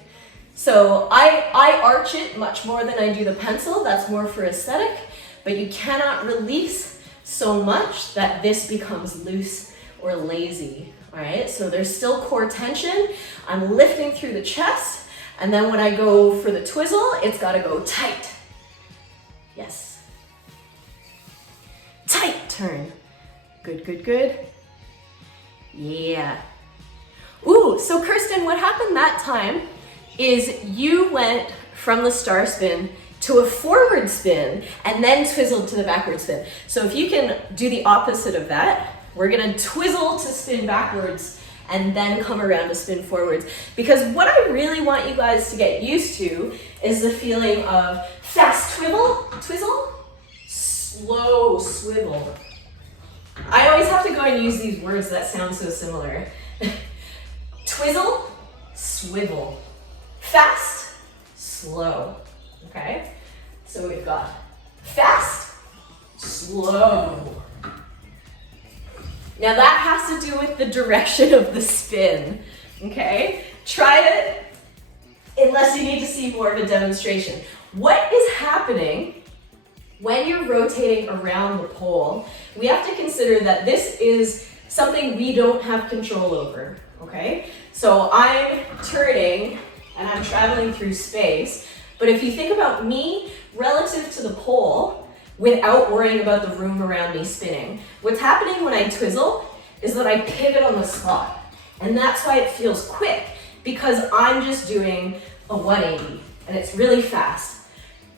So I arch it much more than I do the pencil. That's more for aesthetic, but you cannot release so much that this becomes loose or lazy, all right? So there's still core tension. I'm lifting through the chest, and then when I go for the twizzle, it's gotta go tight. Yes. Tight turn. Good, good, good. Yeah. Ooh, so Kirsten, what happened that time is you went from the star spin to a forward spin and then twizzled to the backward spin. So if you can do the opposite of that, we're gonna twizzle to spin backwards and then come around to spin forwards. Because what I really want you guys to get used to is the feeling of fast twizzle, slow swivel. I always have to go and use these words that sound so similar. Twizzle, swivel. Fast, slow, okay? So we've got fast, slow. Now that has to do with the direction of the spin, okay? Try it unless you need to see more of a demonstration. What is happening when you're rotating around the pole? We have to consider that this is something we don't have control over, okay? So I'm turning and I'm traveling through space, but if you think about me relative to the pole, without worrying about the room around me spinning, what's happening when I twizzle is that I pivot on the spot. And that's why it feels quick, because I'm just doing a 180 and it's really fast.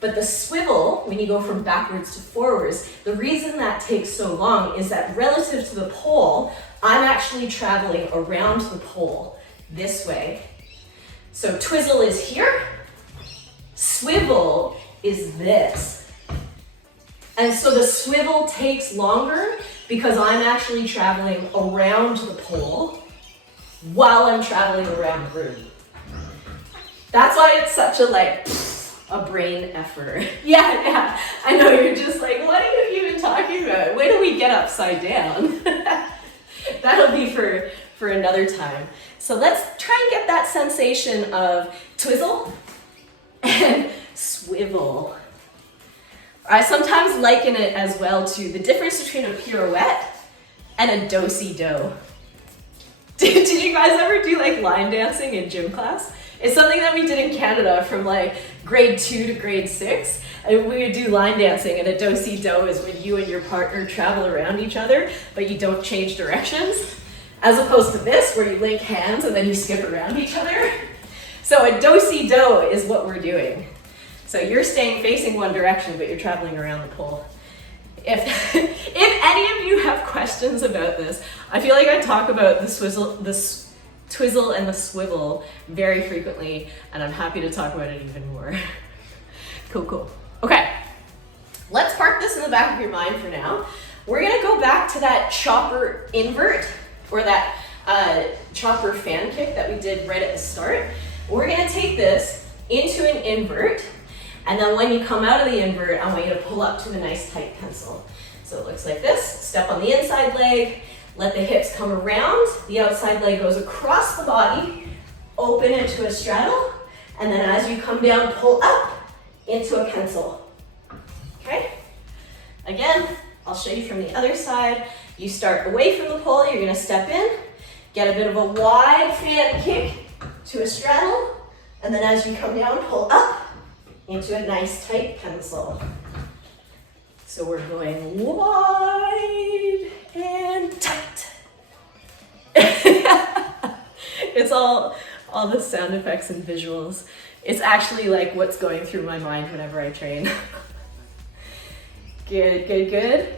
But the swivel, when you go from backwards to forwards, the reason that takes so long is that relative to the pole, I'm actually traveling around the pole this way. So twizzle is here, swivel is this. And so the swivel takes longer because I'm actually traveling around the pole while I'm traveling around the room. That's why it's such a brain effort. Yeah, I know, you're just like, what are you even talking about? Wait till we get upside down. That'll be for another time. So let's try and get that sensation of twizzle and swivel. I sometimes liken it as well to the difference between a pirouette and a do-si-do. Did you guys ever do like line dancing in gym class? It's something that we did in Canada from like grade 2 to grade 6. And we would do line dancing, and a do-si-do is when you and your partner travel around each other, but you don't change directions. As opposed to this, where you link hands and then you skip around each other. So a do-si-do is what we're doing. So you're staying facing one direction, but you're traveling around the pole. If any of you have questions about this, I feel like I talk about the twizzle and the swivel very frequently, and I'm happy to talk about it even more. Cool. Okay, let's park this in the back of your mind for now. We're gonna go back to that chopper invert, or that chopper fan kick that we did right at the start. We're gonna take this into an invert, and then when you come out of the invert, I want you to pull up to a nice tight pencil. So it looks like this. Step on the inside leg, let the hips come around, the outside leg goes across the body, open into a straddle, and then as you come down, pull up into a pencil. Okay? Again, I'll show you from the other side. You start away from the pole, you're gonna step in, get a bit of a wide fan kick to a straddle, and then as you come down, pull up into a nice tight pencil. So we're going wide and tight. It's all the sound effects and visuals. It's actually like what's going through my mind whenever I train. Good.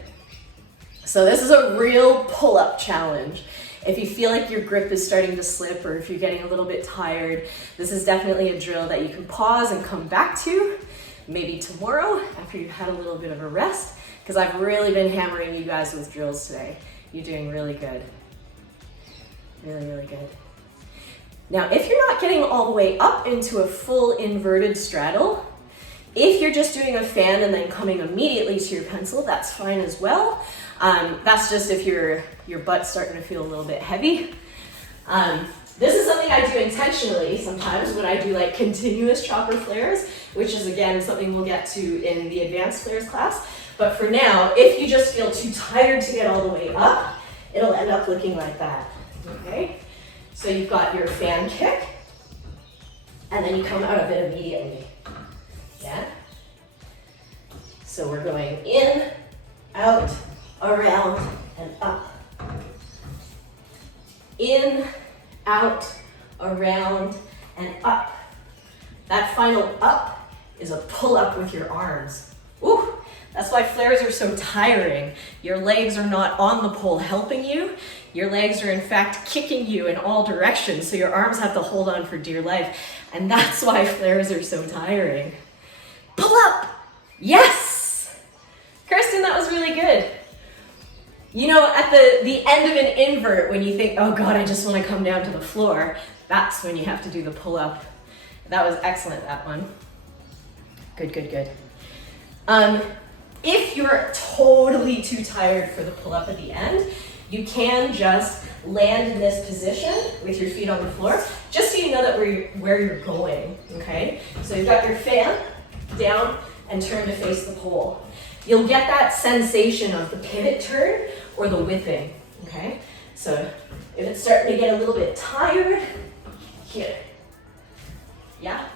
So this is a real pull-up challenge. If you feel like your grip is starting to slip, or if you're getting a little bit tired, this is definitely a drill that you can pause and come back to, maybe tomorrow after you've had a little bit of a rest, because I've really been hammering you guys with drills today. You're doing really good. Really good. Now, if you're not getting all the way up into a full inverted straddle, if you're just doing a fan and then coming immediately to your pencil, that's fine as well. That's just if your butt's starting to feel a little bit heavy. This is something I do intentionally sometimes when I do like continuous chopper flares, which is again something we'll get to in the advanced flares class. But for now, if you just feel too tired to get all the way up, it'll end up looking like that, okay? So you've got your fan kick, and then you come out of it immediately, yeah? So we're going in, out, around, and up. In, out, around, and up. That final up is a pull up with your arms. Ooh, that's why flares are so tiring. Your legs are not on the pole helping you. Your legs are in fact kicking you in all directions, so your arms have to hold on for dear life. And that's why flares are so tiring. Pull up! Yes! Kirsten, that was really good. You know, at the end of an invert, when you think, oh God, I just want to come down to the floor, that's when you have to do the pull up. That was excellent, that one. Good. If you're totally too tired for the pull up at the end, you can just land in this position with your feet on the floor, just so you know that where you're going, okay? So you've got your fan down and turn to face the pole. You'll get that sensation of the pivot turn or the whipping, okay? So if it's starting to get a little bit tired, here. Yeah?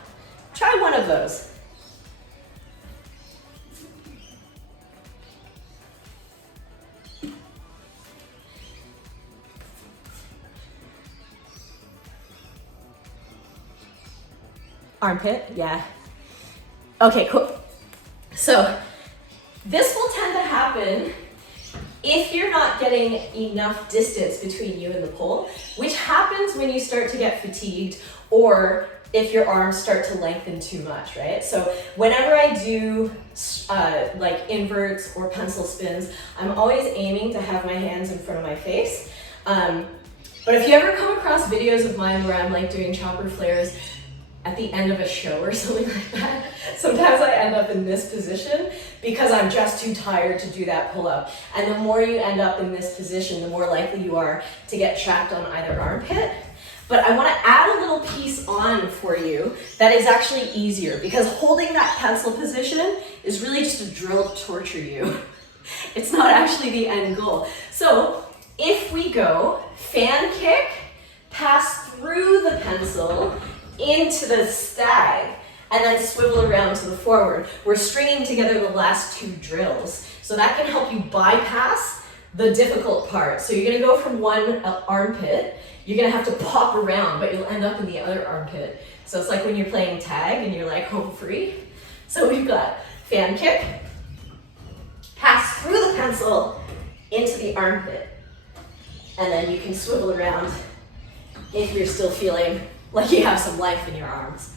Try one of those. Armpit, yeah. Okay, cool. So this will tend to happen if you're not getting enough distance between you and the pole, which happens when you start to get fatigued or if your arms start to lengthen too much, right? So whenever I do like inverts or pencil spins, I'm always aiming to have my hands in front of my face. But if you ever come across videos of mine where I'm like doing chopper flares at the end of a show or something like that, sometimes I end up in this position because I'm just too tired to do that pull-up. And the more you end up in this position, the more likely you are to get trapped on either armpit. But I want to add a little piece on for you that is actually easier, because holding that pencil position is really just a drill to torture you. It's not actually the end goal. So if we go fan kick, pass through the pencil into the stag, and then swivel around to the forward, we're stringing together the last two drills. So that can help you bypass the difficult part. So you're gonna go from one armpit, you're gonna have to pop around, but you'll end up in the other armpit. So it's like when you're playing tag and you're like home free. So we've got fan kick, pass through the pencil into the armpit, and then you can swivel around if you're still feeling like you have some life in your arms.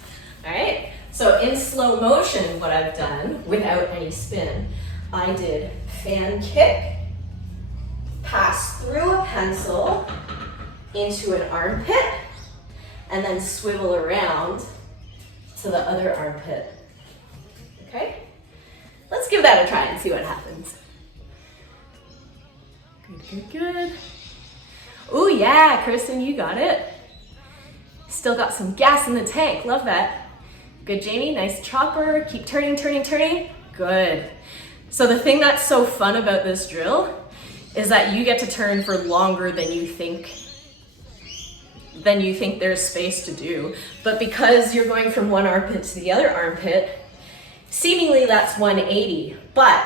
All right, so in slow motion, what I've done without any spin, I did fan kick, pass through a pencil into an armpit, and then swivel around to the other armpit. Okay? Let's give that a try and see what happens. Good, good, good. Oh yeah, Kristen, you got it. Still got some gas in the tank, love that. Good, Jamie, nice chopper. Keep turning, turning, turning. Good. So the thing that's so fun about this drill is that you get to turn for longer than you think there's space to do. But because you're going from one armpit to the other armpit, seemingly that's 180. But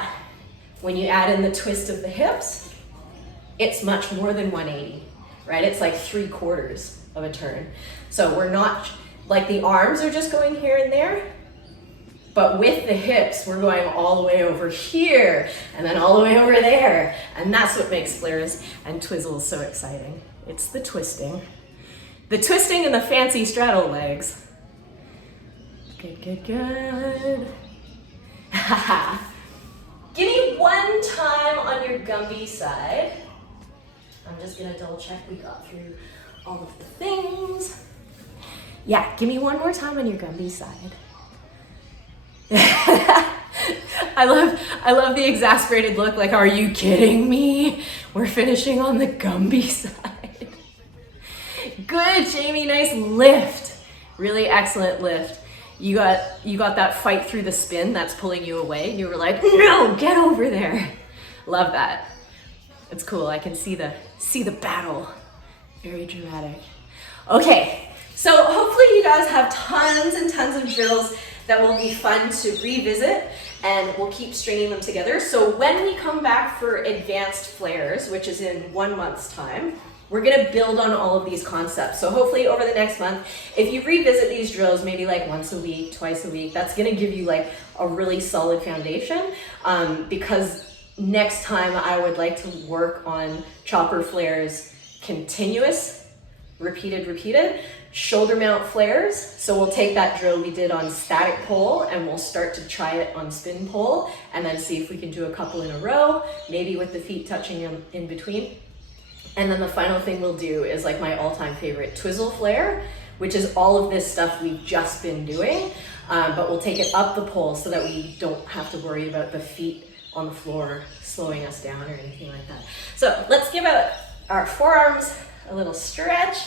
when you add in the twist of the hips, it's much more than 180, right? It's like 3/4 of a turn. So we're not, like the arms are just going here and there, but with the hips, we're going all the way over here and then all the way over there. And that's what makes flares and twizzles so exciting. It's the twisting. The twisting and the fancy straddle legs. Good, good, good. Give me one time on your Gumby side. I'm just gonna double check we got through all of the things. Yeah, give me one more time on your Gumby side. I love the exasperated look, like, are you kidding me? We're finishing on the Gumby side. Good, Jamie, nice lift. Really excellent lift. You got that fight through the spin that's pulling you away, and you were like, no, get over there. Love that. It's cool, I can see the battle. Very dramatic. Okay, so hopefully you guys have tons and tons of drills that will be fun to revisit, and we'll keep stringing them together. So when we come back for advanced flares, which is in 1 month's time, we're gonna build on all of these concepts. So hopefully over the next month, if you revisit these drills, maybe like once a week, twice a week, that's gonna give you like a really solid foundation, because next time I would like to work on chopper flares, continuous, repeated, shoulder mount flares. So we'll take that drill we did on static pole and we'll start to try it on spin pole, and then see if we can do a couple in a row, maybe with the feet touching them in between. And then the final thing we'll do is like my all-time favorite, twizzle flare, which is all of this stuff we've just been doing, but we'll take it up the pole so that we don't have to worry about the feet on the floor slowing us down or anything like that. So let's give out our forearms a little stretch.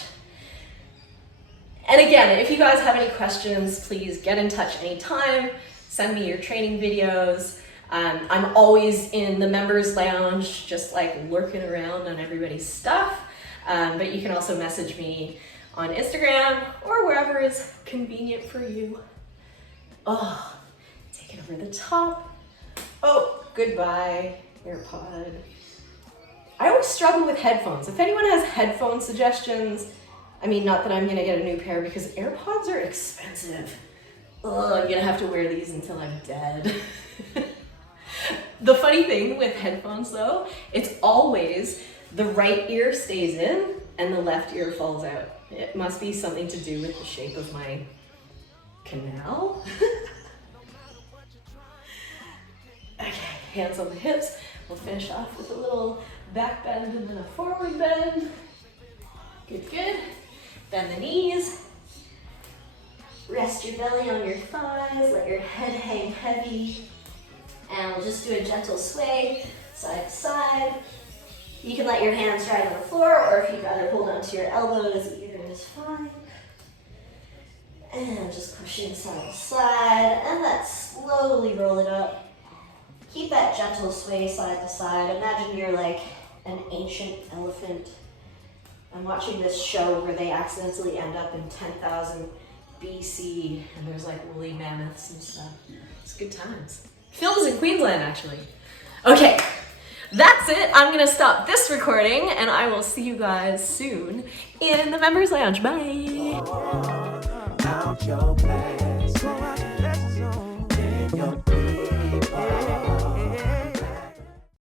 And again, if you guys have any questions, please get in touch anytime. Send me your training videos. I'm always in the members lounge, just like lurking around on everybody's stuff. But you can also message me on Instagram or wherever is convenient for you. Oh, take it over the top. Oh, goodbye, AirPod. I always struggle with headphones. If anyone has headphone suggestions, I mean, not that I'm gonna get a new pair because AirPods are expensive. Oh, I'm gonna have to wear these until I'm dead. The funny thing with headphones though, it's always the right ear stays in and the left ear falls out. It must be something to do with the shape of my canal. Okay, hands on the hips. We'll finish off with a little back bend and then a forward bend. Good, good. Bend the knees. Rest your belly on your thighs. Let your head hang heavy. And we'll just do a gentle sway, side to side. You can let your hands drive on the floor, or if you'd rather hold onto your elbows, either in is fine. And just pushing side to side, and let's slowly roll it up. Keep that gentle sway side to side. Imagine you're like an ancient elephant. I'm watching this show where they accidentally end up in 10,000 BC, and there's like woolly mammoths and stuff. It's good times. Films in Queensland, actually. Okay, that's it. I'm gonna stop this recording, and I will see you guys soon in the members lounge. Bye. Out your place, in your